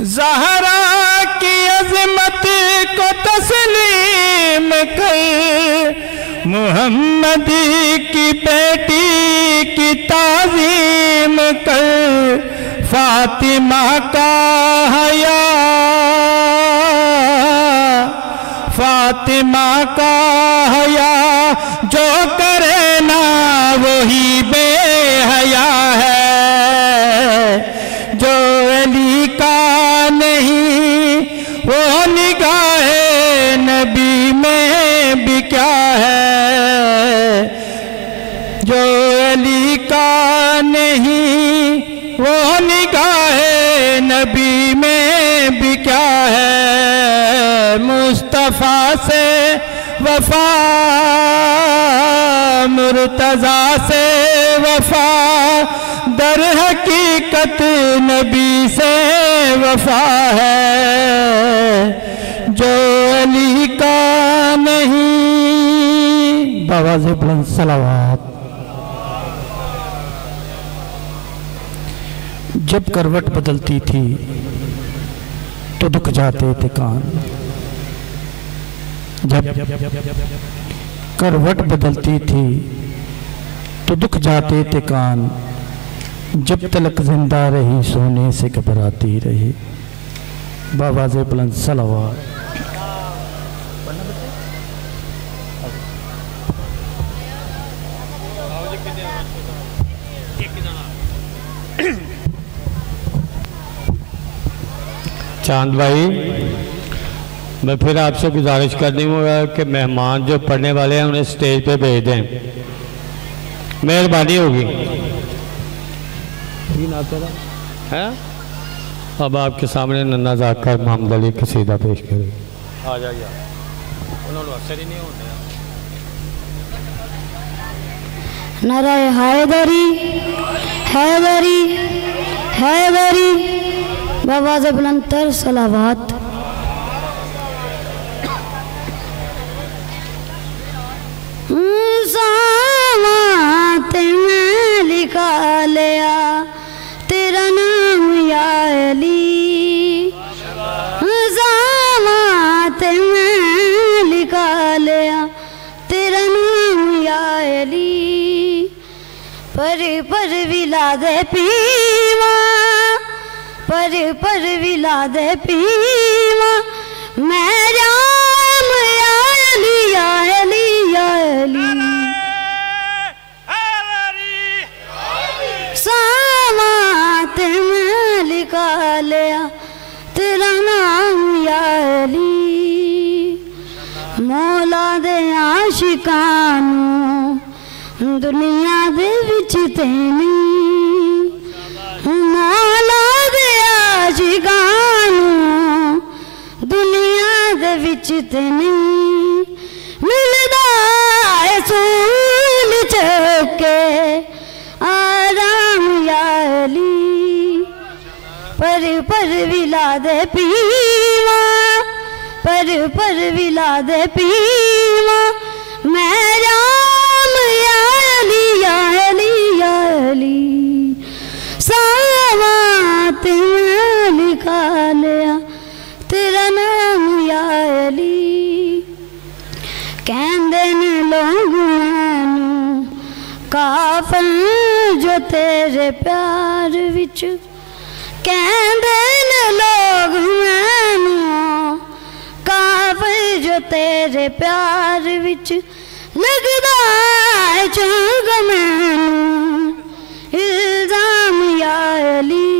ज़हरा की अज़मत को तस्लीम कर, मोहम्मद की बेटी की ताज़ीम कर, फातिमा का हया, फातिमा का हया जो करे ना वही बेहया है, जो अली का नहीं वो निगाहे नबी में भी क्या है, जो अली का नहीं वो निगाहे नबी में भी क्या है। मुस्तफ़ा से वफा, मुर्तज़ा से वफा, दर हकीकत नबी से वफा है, जो अली का नहीं। बावाज़े बुलंद सलावत। जब करवट बदलती थी तो दुख जाते थे कान, जब करवट बदलती थी तो दुख जाते थे कान, जब तलक जिंदा रही सोने से घबराती रही। बावाज़े बुलंद सलावत। चांद भाई, मैं फिर आपसे गुजारिश करनी होगा कि मेहमान जो पढ़ने वाले हैं उन्हें स्टेज पे भेज दें, मेहरबानी होगी। है अब आपके सामने नन्ना जाकर मोहम्मद अली कसीदा पेश करें। आ जाइए, उन्होंने असर ही नहीं होने। नाराए हैदरी हैदरी हैदरी, बावाज़े बुलंदतर सलावत। सामात में लिखा लिया तेरा नाम या अली, सामात में लिखा लिया तेरा नाम या अली, पर विला दे पीवा, पर विला दे पीवा, मैं राम या अली या अली या अली। सामात में लिखा लिया तेरा नाम या अली, मौला दे आशिकानू दुनिया दे विच तेनी, मौला दे आशिकानू दुनिया दे विच तेनी, मिलदा है सूल चौके आराम या अली, पर विला दे पीवा, पर विला दे पीवा, मैं राम या अली या अली या अली। सामात में लिखा लिया तेरा नाम या अली, कहंदे ने लोग मैनू काफन जो तेरे प्यार विच, कहंदे ने लोग मैनू काफन जो तेरे प्यार विच, लगदा है चंग मैनू इल्जाम या अली,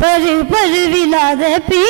पर विला दे पी